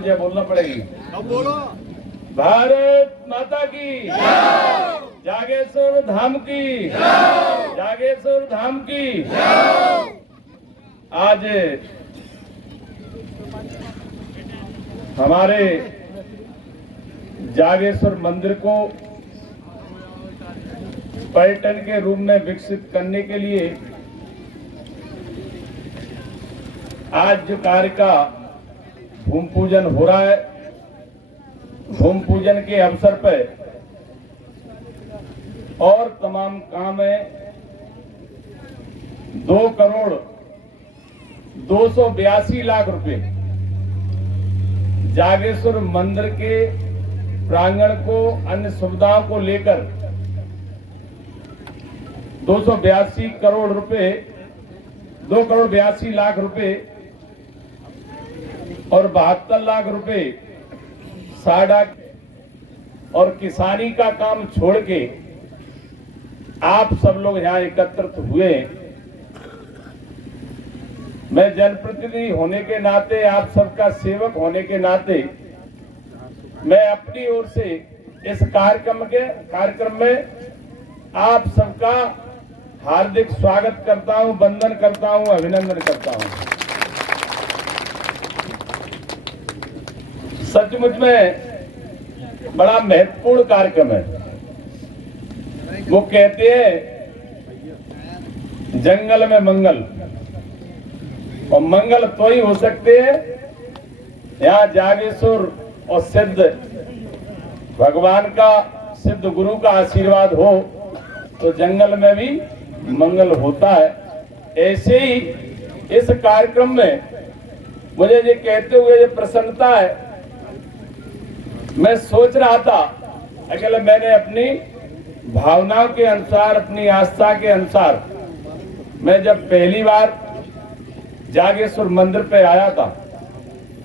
मुझे बोलना पड़ेगी। अब बोलो। भारत माता की, जागेश्वर धाम की, जागेश्वर धाम की। आज हमारे जागेश्वर मंदिर को पर्यटन के रूप में विकसित करने के लिए आज जो कार्य का भूमि पूजन हो रहा है, भूमि पूजन के अवसर पर और तमाम काम है। 2,282,00,000 रुपए जागेश्वर मंदिर के प्रांगण को अन्य सुविधाओं को लेकर 282 करोड़ रुपए, 2,82,00,000 रुपए और 72 लाख रुपए साड़ा और किसानी का काम छोड़ के आप सब लोग यहाँ एकत्रित हुए। मैं जनप्रतिनिधि होने के नाते, आप सबका सेवक होने के नाते मैं अपनी ओर से इस कार्यक्रम में आप सबका हार्दिक स्वागत करता हूं, वंदन करता हूं, अभिनंदन करता हूं। सचमुच में बड़ा महत्वपूर्ण कार्यक्रम है। वो कहते हैं जंगल में मंगल, और मंगल तो ही हो सकते हैं यहाँ जागेश्वर और सिद्ध भगवान का, सिद्ध गुरु का आशीर्वाद हो तो जंगल में भी मंगल होता है। ऐसे ही इस कार्यक्रम में मुझे ये कहते हुए ये प्रसन्नता है। मैं सोच रहा था, अकेले मैंने अपनी भावनाओं के अनुसार, अपनी आस्था के अनुसार, मैं जब पहली बार जागेश्वर मंदिर पे आया था,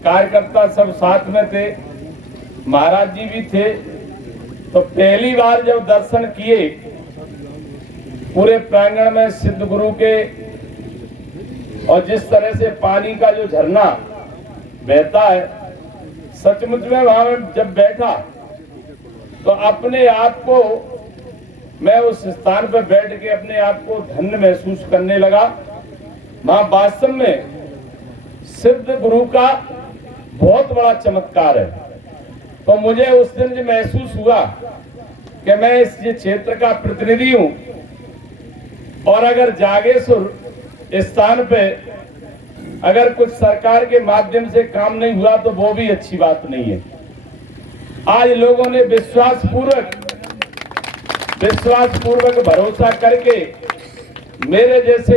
कार्यकर्ता सब साथ में थे, महाराज जी भी थे, तो पहली बार जब दर्शन किए पूरे प्रांगण में सिद्ध गुरु के, और जिस तरह से पानी का जो झरना बहता है, सचमुच में वहां जब बैठा तो अपने आप को, मैं उस स्थान पर बैठ के अपने आप को धन्य महसूस करने लगा। वहां वास्तव में सिद्ध गुरु का बहुत बड़ा चमत्कार है। तो मुझे उस दिन जो महसूस हुआ कि मैं इस क्षेत्र का प्रतिनिधि हूं, और अगर जागेश्वर स्थान पे अगर कुछ सरकार के माध्यम से काम नहीं हुआ तो वो भी अच्छी बात नहीं है। आज लोगों ने विश्वास पूर्वक भरोसा करके मेरे जैसे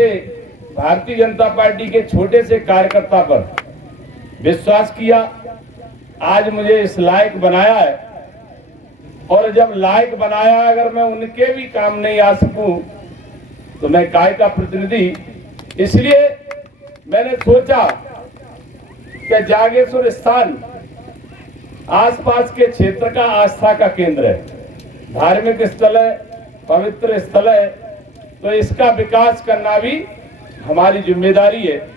भारतीय जनता पार्टी के छोटे से कार्यकर्ता पर विश्वास किया, आज मुझे इस लायक बनाया है। और जब लायक बनाया, अगर मैं उनके भी काम नहीं आ सकूं तो मैं काय का प्रतिनिधि। इसलिए मैंने सोचा कि जागेश्वर स्थान आसपास के क्षेत्र का आस्था का केंद्र है, धार्मिक स्थल है, पवित्र स्थल है, तो इसका विकास करना भी हमारी जिम्मेदारी है।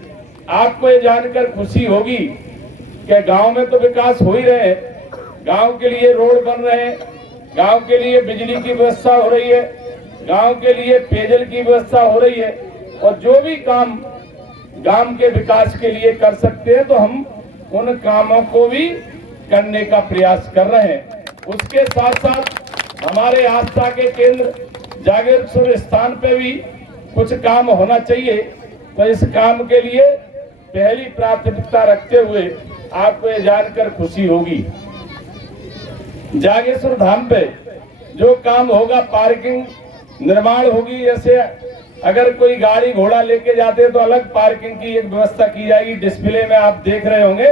आपको ये जानकर खुशी होगी कि गांव में तो विकास हो ही रहे हैं, गांव के लिए रोड बन रहे हैं, गांव के लिए बिजली की व्यवस्था हो रही है, गांव के लिए पेयजल की व्यवस्था हो रही है, और जो भी काम गांव के विकास के लिए कर सकते हैं तो हम उन कामों को भी करने का प्रयास कर रहे हैं। उसके साथ साथ हमारे आस्था के केंद्र जागेश्वर स्थान पे भी कुछ काम होना चाहिए। तो इस काम के लिए पहली प्राथमिकता रखते हुए आपको ये जानकर खुशी होगी, जागेश्वर धाम पे जो काम होगा, पार्किंग निर्माण होगी। जैसे अगर कोई गाड़ी घोड़ा लेके जाते हैं तो अलग पार्किंग की एक व्यवस्था की जाएगी। डिस्प्ले में आप देख रहे होंगे,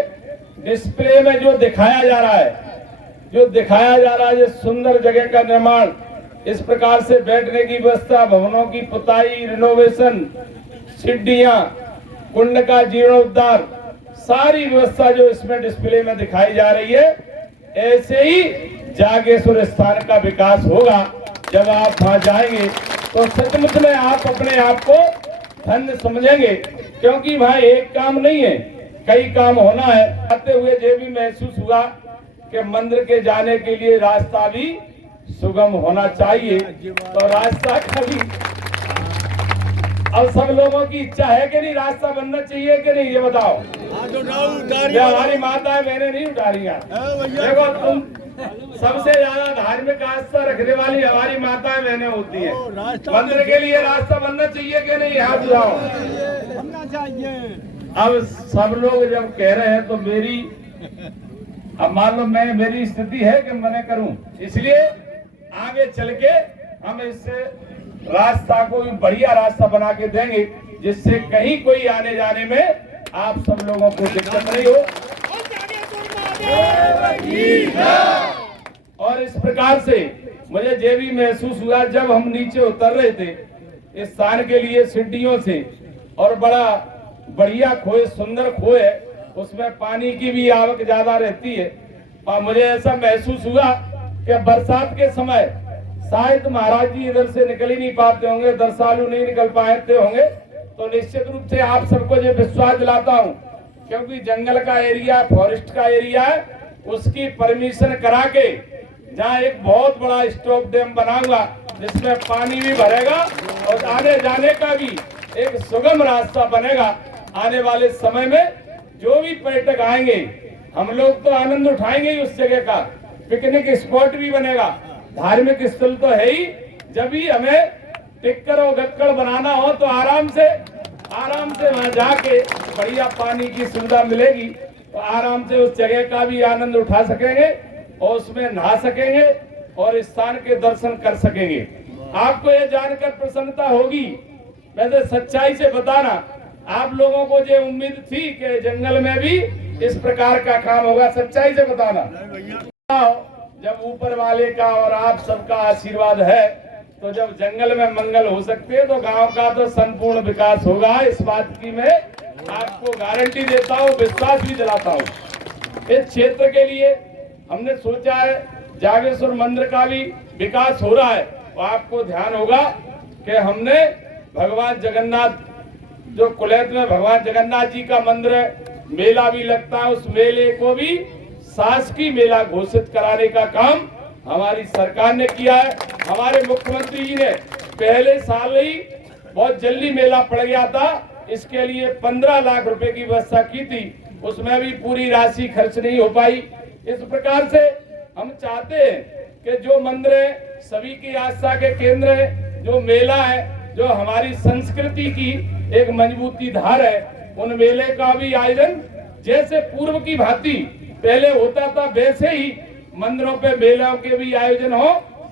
डिस्प्ले में जो दिखाया जा रहा है, ये सुंदर जगह का निर्माण, इस प्रकार से बैठने की व्यवस्था, भवनों की पुताई, रिनोवेशन, सीढ़ियां, कुंड का जीर्णोद्धार, सारी व्यवस्था जो इसमें डिस्प्ले में दिखाई जा रही है, ऐसे ही जागेश्वर स्थान का विकास होगा। जब आप वहां जाएंगे तो सचमुच में आप अपने आप को धन्य समझेंगे, क्योंकि वहां एक काम नहीं है, कई काम होना है। आते हुए ये भी महसूस हुआ कि मंदिर के जाने के लिए रास्ता भी सुगम होना चाहिए। तो रास्ता कभी अब सब लोगों की इच्छा है कि नहीं, रास्ता बनना चाहिए कि नहीं, ये बताओ। ये हमारी माताएं बहनें नहीं उठा रही हैं। देखो तुम सबसे ज्यादा धार्मिक आस्था रखने वाली हमारी माताएं बहनें होती हैं। मंदिर के लिए रास्ता बनना चाहिए कि नहीं, हाथ उठाओ। बनना चाहिए। अब सब लोग जब कह रहे हैं तो मेरी, अब मान लो मेरी स्थिति है कि मैं करूं, इसलिए आगे चल के हम इससे रास्ता को भी बढ़िया रास्ता बना के देंगे, जिससे कहीं कोई आने जाने में आप सब लोगों को दिक्कत नहीं हो। और इस प्रकार से मुझे ये भी महसूस हुआ जब हम नीचे उतर रहे थे इस स्थान के लिए सीढ़ियों से, और बड़ा बढ़िया खोए, सुंदर खोए है, उसमें पानी की भी आवक ज्यादा रहती है। और मुझे ऐसा महसूस हुआ कि बरसात के समय शायद महाराज जी इधर से निकल ही नहीं पाते होंगे, दरसालू नहीं निकल पाते होंगे। तो निश्चित रूप से आप सबको ये विश्वास दिलाता हूँ, क्योंकि जंगल का एरिया, फॉरेस्ट का एरिया है, उसकी परमिशन करा के जहाँ एक बहुत बड़ा स्टॉप डैम बनाऊंगा, जिसमें पानी भी भरेगा और आने जाने का भी एक सुगम रास्ता बनेगा। आने वाले समय में जो भी पर्यटक आएंगे, हम लोग तो आनंद उठाएंगे ही उस जगह का। पिकनिक स्पॉट भी बनेगा, धार्मिक स्थल तो है ही। जब भी हमें टिक्कर और गक्कड़ बनाना हो तो आराम से वहां जाके बढ़िया पानी की सुविधा मिलेगी, तो आराम से उस जगह का भी आनंद उठा सकेंगे और उसमें नहा सकेंगे और स्थान के दर्शन कर सकेंगे। आपको ये जानकर प्रसन्नता होगी। वैसे सच्चाई से बताना, आप लोगों को जो उम्मीद थी कि जंगल में भी इस प्रकार का काम होगा, सच्चाई से बताना। जब ऊपर वाले का और आप सबका आशीर्वाद है, तो जब जंगल में मंगल हो सकते हैं, तो गांव का तो संपूर्ण विकास होगा। इस बात की मैं आपको गारंटी देता हूँ, विश्वास भी दिलाता हूँ। इस क्षेत्र के लिए हमने सोचा है जागेश्वर मंदिर का भी विकास हो रहा है। तो आपको ध्यान होगा कि हमने भगवान जगन्नाथ, जो कुलैत में भगवान जगन्नाथ जी का मंदिर है, मेला भी लगता है, उस मेले को भी शासकीय मेला घोषित कराने का काम हमारी सरकार ने किया है। हमारे मुख्यमंत्री जी ने पहले साल ही बहुत जल्दी मेला पड़ गया था, इसके लिए 15 लाख रुपए की व्यवस्था की थी, उसमें भी पूरी राशि खर्च नहीं हो पाई। इस प्रकार से हम चाहते हैं कि जो मंदिर है सभी की आस्था के केंद्र है, जो मेला है, जो हमारी संस्कृति की एक मजबूती धार है, उन मेले का भी आयोजन जैसे पूर्व की भांति पहले होता था, वैसे ही मंदिरों पे मेलों के भी आयोजन हो।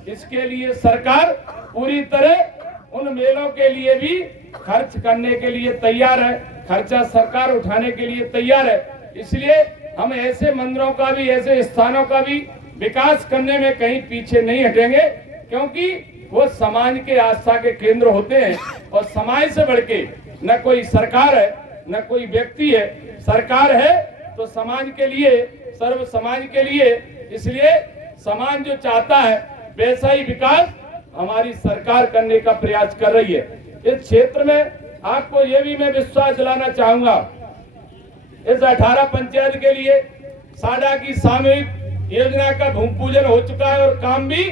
इसके लिए सरकार पूरी तरह उन मेलों के लिए भी खर्च करने के लिए तैयार है, खर्चा सरकार उठाने के लिए तैयार है। इसलिए हम ऐसे मंदिरों का भी, ऐसे स्थानों का भी विकास करने में कहीं पीछे नहीं हटेंगे, क्योंकि वो समाज के आस्था के केंद्र होते हैं। और समाज से बढ़ के न कोई सरकार है, न कोई व्यक्ति है। सरकार है तो समाज के लिए, सर्व समाज के लिए। इसलिए समाज जो चाहता है वैसा ही विकास हमारी सरकार करने का प्रयास कर रही है। इस क्षेत्र में आपको ये भी मैं विश्वास दिलाना चाहूंगा, इस 18 पंचायत के लिए साडा की सामूहिक योजना का भूमि पूजन हो चुका है और काम भी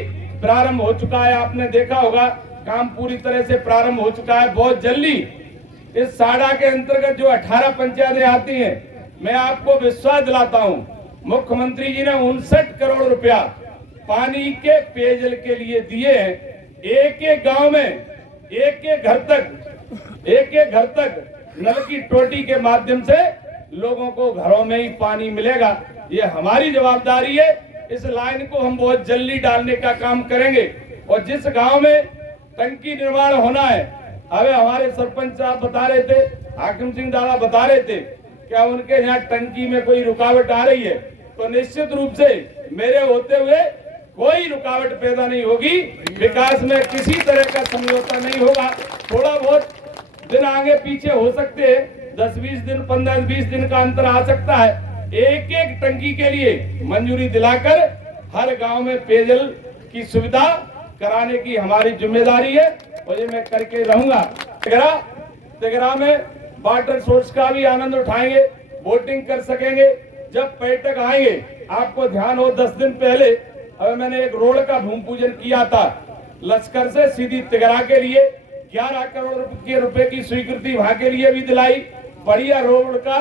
प्रारंभ हो चुका है। आपने देखा होगा, काम पूरी तरह से प्रारंभ हो चुका है। बहुत जल्दी इस साडा के अंतर्गत जो 18 पंचायतें आती हैं, मैं आपको विश्वास दिलाता हूं, मुख्यमंत्री जी ने 59 करोड़ रुपया पानी के पेयजल के लिए दिए हैं। एक एक गांव में, एक एक घर तक नल की टोटी के माध्यम से लोगों को घरों में ही पानी मिलेगा। ये हमारी जवाबदारी है। इस लाइन को हम बहुत जल्दी डालने का काम करेंगे। और जिस गांव में टंकी निर्माण होना है, अबे हमारे सरपंच साहब बता रहे थे, हाकिम सिंह दादा बता रहे थे, क्या उनके यहाँ टंकी में कोई रुकावट आ रही है, तो निश्चित रूप से मेरे होते हुए कोई रुकावट पैदा नहीं होगी। विकास में किसी तरह का समझौता नहीं होगा। थोड़ा बहुत दिन आगे पीछे हो सकते हैं, 10-20 दिन, 15-20 दिन का अंतर आ सकता है। एक एक टंकी के लिए मंजूरी दिलाकर हर गांव में पेयजल की सुविधा कराने की हमारी जिम्मेदारी है और ये मैं करके रहूंगा। तिगरा में वाटर सोर्स का भी आनंद उठाएंगे। वोटिंग कर सकेंगे। जब पर्यटक आएंगे, आपको ध्यान हो 10 दिन पहले अब मैंने एक रोड का भूमि पूजन किया था लश्कर से सीधी तिगरा के लिए, 11 करोड़ रुपए की स्वीकृति वहां के लिए भी दिलाई। बढ़िया रोड का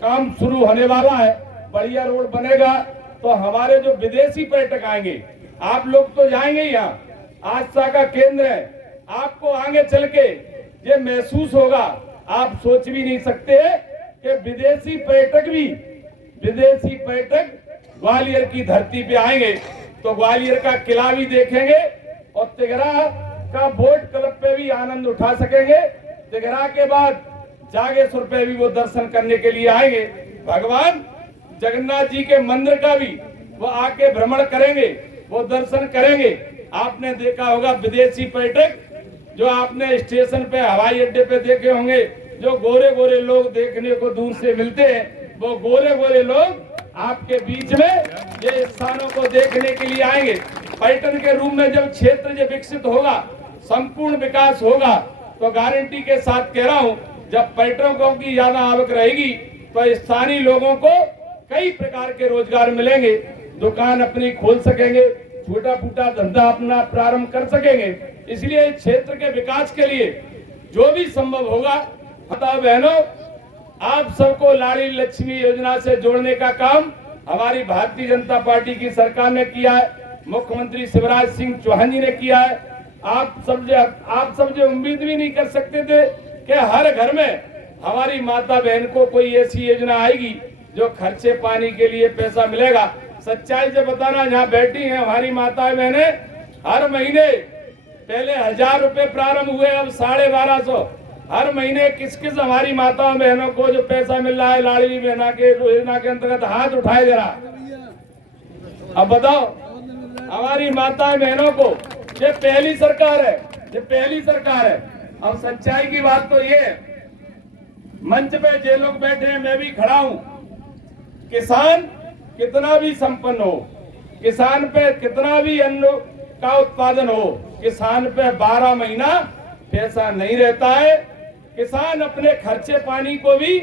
काम शुरू होने वाला है, बढ़िया रोड बनेगा तो हमारे जो विदेशी पर्यटक आएंगे, आप लोग तो जाएंगे, यहाँ आस्था का केंद्र है, आपको आगे चल के ये महसूस होगा, आप सोच भी नहीं सकते कि विदेशी पर्यटक ग्वालियर की धरती पे आएंगे तो ग्वालियर का किला भी देखेंगे और तिगरा का बोट क्लब पे भी आनंद उठा सकेंगे। तिगरा के बाद जागेश्वर पे भी वो दर्शन करने के लिए आएंगे। भगवान जगन्नाथ जी के मंदिर का भी वो आके भ्रमण करेंगे, वो दर्शन करेंगे। आपने देखा होगा विदेशी पर्यटक जो आपने स्टेशन पे हवाई अड्डे पे देखे होंगे, जो गोरे गोरे लोग देखने को दूर से मिलते हैं, वो गोरे गोरे लोग आपके बीच में ये स्थानों को देखने के लिए आएंगे। पर्यटन के रूप में जब क्षेत्र जो विकसित होगा, संपूर्ण विकास होगा, तो गारंटी के साथ कह रहा हूं, जब पर्यटकों की ज्यादा आवक रहेगी तो स्थानीय लोगों को कई प्रकार के रोजगार मिलेंगे, दुकान अपनी खोल सकेंगे, छोटा फूटा धंधा अपना प्रारंभ कर सकेंगे। इसलिए इस क्षेत्र के विकास के लिए जो भी संभव होगा, माता बहनों, आप सबको लाड़ी लक्ष्मी योजना से जोड़ने का काम हमारी भारतीय जनता पार्टी की सरकार ने किया है, मुख्यमंत्री शिवराज सिंह चौहान जी ने किया है। आप सब जो उम्मीद भी नहीं कर सकते थे कि हर घर में हमारी माता बहन को कोई ऐसी योजना आएगी जो खर्चे पानी के लिए पैसा मिलेगा। सच्चाई से बताना, जहाँ बैठी हैं हमारी माता बहने, हर महीने पहले 1000 रुपए प्रारंभ हुए, अब 1250। हर महीने किस किस हमारी माताओं बहनों को जो पैसा मिल रहा है लाड़ली बहना के योजना के अंतर्गत, हाथ उठाए जरा। अब बताओ, हमारी माता बहनों को ये पहली सरकार है, ये पहली सरकार है। अब सच्चाई की बात तो ये है, मंच पे जे लोग बैठे हैं, मैं भी खड़ा हूं, किसान कितना भी संपन्न हो, किसान पे कितना भी अन्न का उत्पादन हो, किसान पे 12 महीना पैसा नहीं रहता है। किसान अपने खर्चे पानी को भी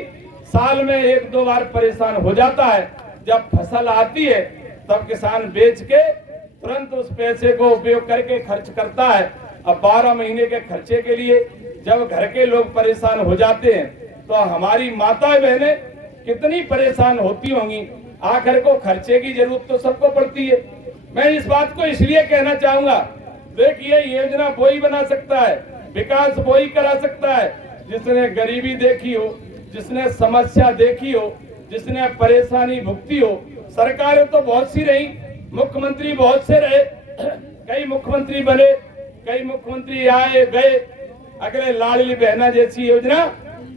साल में 1-2 बार परेशान हो जाता है। जब फसल आती है तब किसान बेच के तुरंत उस पैसे को उपयोग करके खर्च करता है। अब 12 महीने के खर्चे के लिए जब घर के लोग परेशान हो जाते हैं तो हमारी माताएं बहनें कितनी परेशान होती होंगी। आखिर को खर्चे की जरूरत तो सबको पड़ती है। मैं इस बात को इसलिए कहना चाहूंगा, देखिए योजना वही बना सकता है, विकास वही करा सकता है जिसने गरीबी देखी हो, जिसने समस्या देखी हो, जिसने परेशानी भुगती हो। सरकारें तो बहुत सी रही, मुख्यमंत्री बहुत से रहे, कई मुख्यमंत्री बने, कई मुख्यमंत्री आए गए। अगले लाडली बहना जैसी योजना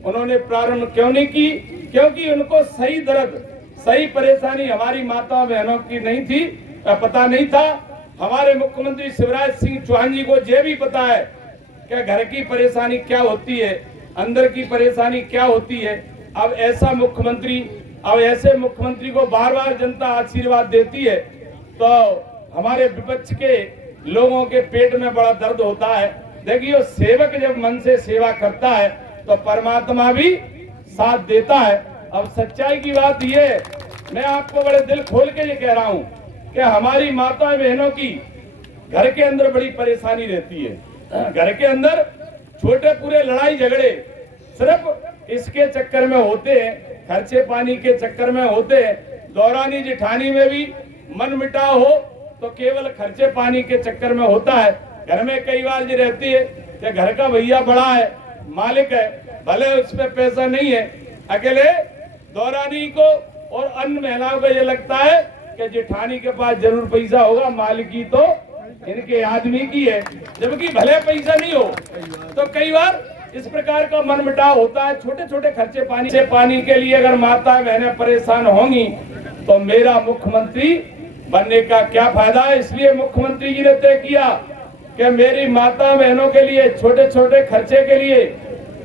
उन्होंने प्रारंभ क्यों नहीं की? क्योंकि उनको सही दर्द, सही परेशानी हमारी माताओं बहनों की नहीं थी, पता नहीं था। हमारे मुख्यमंत्री शिवराज सिंह चौहान जी को ये भी पता है कि घर की परेशानी क्या होती है, अंदर की परेशानी क्या होती है। अब ऐसे मुख्यमंत्री को बार बार जनता आशीर्वाद देती है तो हमारे विपक्ष के लोगों के पेट में बड़ा दर्द होता है। देखिए, सेवक जब मन से सेवा करता है तो परमात्मा भी साथ देता है। अब सच्चाई की बात ये है, मैं आपको बड़े दिल खोल के ये कह रहा हूँ कि हमारी माताएं बहनों की घर के अंदर बड़ी परेशानी रहती है। घर के अंदर छोटे पूरे लड़ाई झगड़े सिर्फ इसके चक्कर में होते हैं, खर्चे पानी के चक्कर में होते हैं। दौरानी जिठानी में भी मन मिटाव हो तो केवल खर्चे पानी के चक्कर में होता है। घर में कई बार ये रहती है कि घर का भैया बड़ा है, मालिक है, भले उस पर पैसा नहीं है। अकेले दौरानी को और अन्य महिलाओं को ये लगता है कि जेठानी के पास जरूर पैसा होगा, मालिकी तो इनके आदमी की है, जबकि भले पैसा नहीं हो। तो कई बार इस प्रकार का मनमुटाव होता है। छोटे छोटे खर्चे पानी के लिए अगर माता बहनें परेशान होंगी तो मेरा मुख्यमंत्री बनने का क्या फायदा है। इसलिए मुख्यमंत्री जी ने तय किया कि मेरी माता बहनों के लिए छोटे छोटे खर्चे के लिए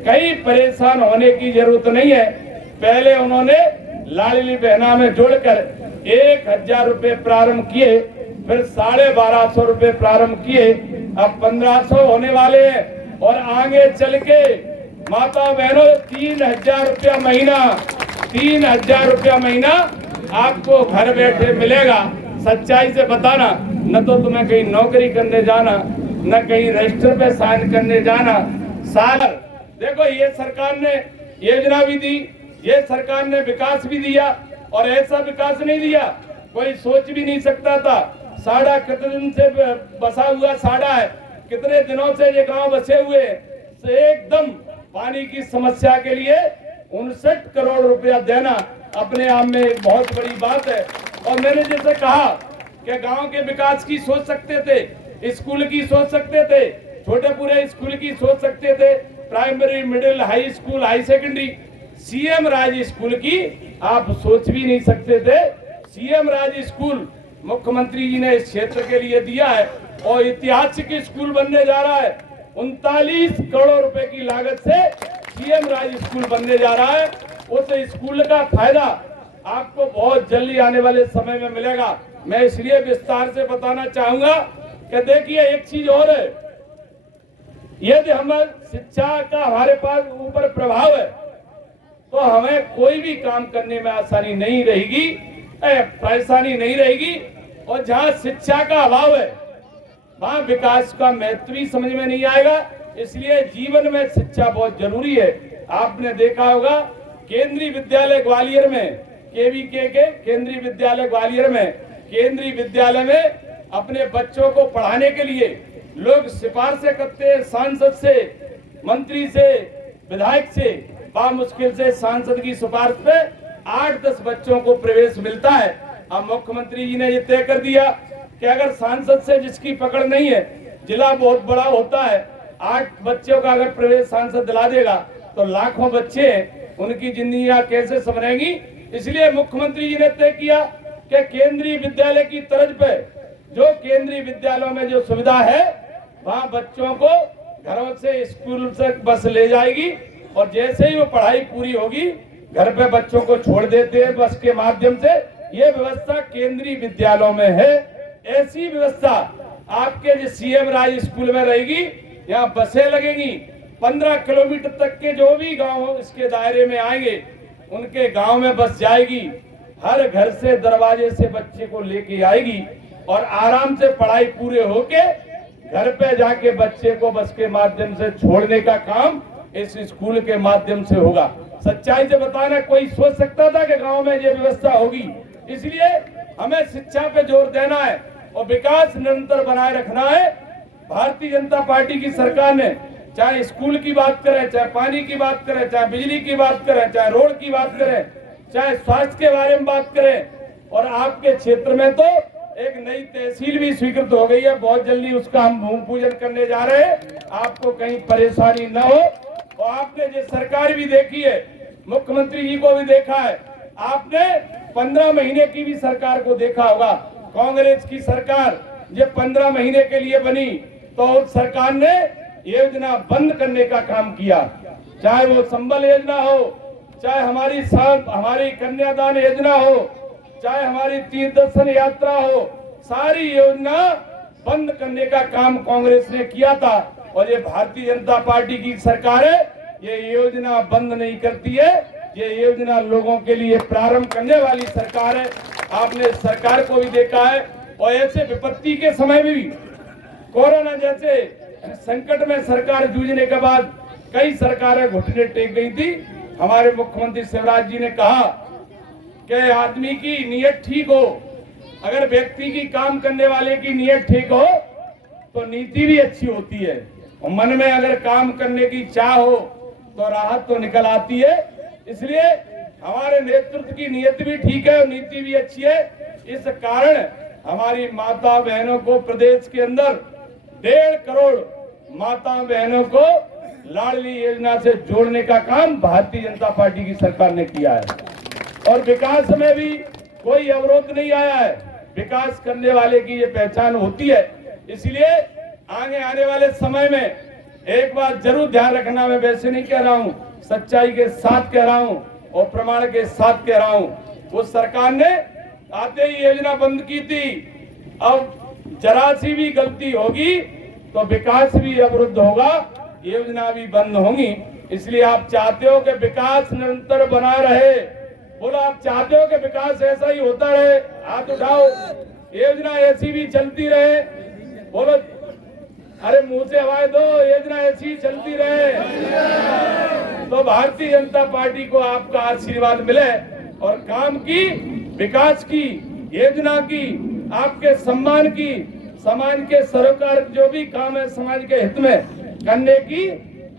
कहीं परेशान होने की जरूरत नहीं है। पहले उन्होंने लाडली बहना में जोड़कर 1000 रुपए प्रारंभ किए, फिर 1250 रुपए प्रारंभ किए, अब 1500 होने वाले हैं और आगे चल के माता बहनों 3000 रुपया महीना 3,000 रुपया महीना आपको घर बैठे मिलेगा। सच्चाई से बताना, न तो तुम्हें कहीं नौकरी करने जाना, न कहीं रजिस्टर पे साइन करने जाना। साल देखो, ये सरकार ने योजना भी दी, ये सरकार ने विकास भी दिया, और ऐसा विकास नहीं दिया कोई सोच भी नहीं सकता था। साड़ा कितने दिन से बसा हुआ साड़ा है, कितने दिनों से ये गांव बसे हुए, एकदम पानी की समस्या के लिए 59 करोड़ रुपया देना अपने आप में एक बहुत बड़ी बात है। और मैंने जैसे कहा कि गांव के विकास की सोच सकते थे, स्कूल की सोच सकते थे, छोटे पूरे स्कूल की सोच सकते थे, primary, middle, high school, high secondary, CM राज स्कूल की आप सोच भी नहीं सकते थे। सीएम राज स्कूल मुख्यमंत्री जी ने इस क्षेत्र के लिए दिया है, और ऐतिहासिक स्कूल बनने जा रहा है। 39 करोड़ रुपए की लागत से सीएम राज स्कूल बनने जा रहा है। उस स्कूल का फायदा आपको बहुत जल्दी आने वाले समय में मिलेगा। मैं इसलिए विस्तार से बताना चाहूंगा कि देखिए, एक चीज और है, यदि हम शिक्षा का हमारे पास ऊपर प्रभाव है तो हमें कोई भी काम करने में आसानी नहीं रहेगी, परेशानी नहीं रहेगी। और जहां शिक्षा का अभाव है वहां विकास का महत्व भी समझ में नहीं आएगा। इसलिए जीवन में शिक्षा बहुत जरूरी है। आपने देखा होगा केंद्रीय विद्यालय ग्वालियर में, केवीके के केंद्रीय विद्यालय ग्वालियर में, केंद्रीय विद्यालय में अपने बच्चों को पढ़ाने के लिए लोग सिफारिशें करते हैं, सांसद से, मंत्री से, विधायक से, बामुश्किल से सांसद की सिफारिश पे 8-10 बच्चों को प्रवेश मिलता है। अब मुख्यमंत्री जी ने ये तय कर दिया कि अगर सांसद से जिसकी पकड़ नहीं है, जिला बहुत बड़ा होता है, 8 बच्चों का अगर प्रवेश सांसद दिला देगा तो लाखों बच्चे उनकी जिंदगियां कैसे संवरेंगी। इसलिए मुख्यमंत्री जी ने तय किया कि केंद्रीय विद्यालय की तर्ज पे जो केंद्रीय विद्यालयों में जो सुविधा है वहां बच्चों को घरों से, स्कूल से बस ले जाएगी, और जैसे ही वो पढ़ाई पूरी होगी घर पे बच्चों को छोड़ देते हैं बस के माध्यम से। ये व्यवस्था केंद्रीय विद्यालयों में है। ऐसी व्यवस्था आपके जो सीएम राज स्कूल में रहेगी। यहाँ बसें लगेंगी, 15 किलोमीटर तक के जो भी गांव इसके दायरे में आएंगे उनके गांव में बस जाएगी, हर घर से, दरवाजे से बच्चे को लेके आएगी, और आराम से पढ़ाई पूरे होके घर पे जाके बच्चे को बस के माध्यम से छोड़ने का काम इस स्कूल के माध्यम से होगा। सच्चाई से बताना, कोई सोच सकता था कि गांव में ये व्यवस्था होगी? इसलिए हमें शिक्षा पे जोर देना है और विकास निरंतर बनाए रखना है। भारतीय जनता पार्टी की सरकार ने चाहे स्कूल की बात करें, चाहे पानी की बात करें, चाहे बिजली की बात करें, चाहे रोड की बात करें, चाहे स्वास्थ्य के बारे में बात करें, और आपके क्षेत्र में तो एक नई तहसील भी स्वीकृत हो गई है। बहुत जल्दी उसका हम भूमि पूजन करने जा रहे हैं, आपको कहीं परेशानी न हो। और आपने जो सरकार भी देखी है, मुख्यमंत्री जी को भी देखा है, आपने 15 महीने की भी सरकार को देखा होगा। कांग्रेस की सरकार ये 15 महीने के लिए बनी तो उस सरकार ने योजना बंद करने का काम किया, चाहे वो संबल योजना हो, चाहे हमारी कन्यादान योजना हो, चाहे हमारी तीर्थ दर्शन यात्रा हो, सारी योजना बंद करने का काम कांग्रेस ने किया था। और ये भारतीय जनता पार्टी की सरकार है, ये योजना बंद नहीं करती है, ये योजना लोगों के लिए प्रारंभ करने वाली सरकार है। आपने सरकार को भी देखा है, और ऐसे विपत्ति के समय में भी, कोरोना जैसे संकट में सरकार जूझने के बाद कई सरकारें घुटने टेक गई थी। हमारे मुख्यमंत्री शिवराज जी ने कहा कि आदमी की नीयत ठीक हो, अगर व्यक्ति की, काम करने वाले की नीयत ठीक हो तो नीति भी अच्छी होती है, और मन में अगर काम करने की चाह हो तो राहत तो निकल आती है। इसलिए हमारे नेतृत्व की नीयत भी ठीक है और नीति भी अच्छी है। इस कारण हमारी माता बहनों को प्रदेश के अंदर 1.5 करोड़ माता बहनों को लाडली योजना से जोड़ने का काम भारतीय जनता पार्टी की सरकार ने किया है। और विकास में भी कोई अवरोध नहीं आया है, विकास करने वाले की ये पहचान होती है। इसलिए आगे आने वाले समय में एक बात जरूर ध्यान रखना, मैं वैसे नहीं कह रहा हूँ, सच्चाई के साथ कह रहा हूँ और प्रमाण के साथ कह रहा हूँ। उस सरकार ने आते ही योजना बंद की थी, अब जरा सी भी गलती होगी तो विकास भी अवरुद्ध होगा, योजना भी बंद होंगी। इसलिए आप चाहते हो कि विकास निरंतर बना रहे, बोलो आप चाहते हो कि विकास ऐसा ही होता रहे? हाथ उठाओ। योजना ऐसी भी चलती रहे? बोलो, अरे मुंह से आवाज दो, योजना ऐसी चलती रहे। तो भारतीय जनता पार्टी को आपका आशीर्वाद मिले और काम की, विकास की, योजना की, आपके सम्मान की, समाज के सरोकार जो भी काम है समाज के हित में करने की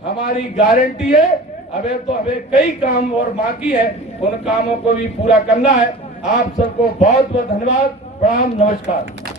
हमारी गारंटी है। अबे तो हमें कई काम और बाकी है, उन कामों को भी पूरा करना है। आप सबको बहुत बहुत धन्यवाद, प्रणाम, नमस्कार।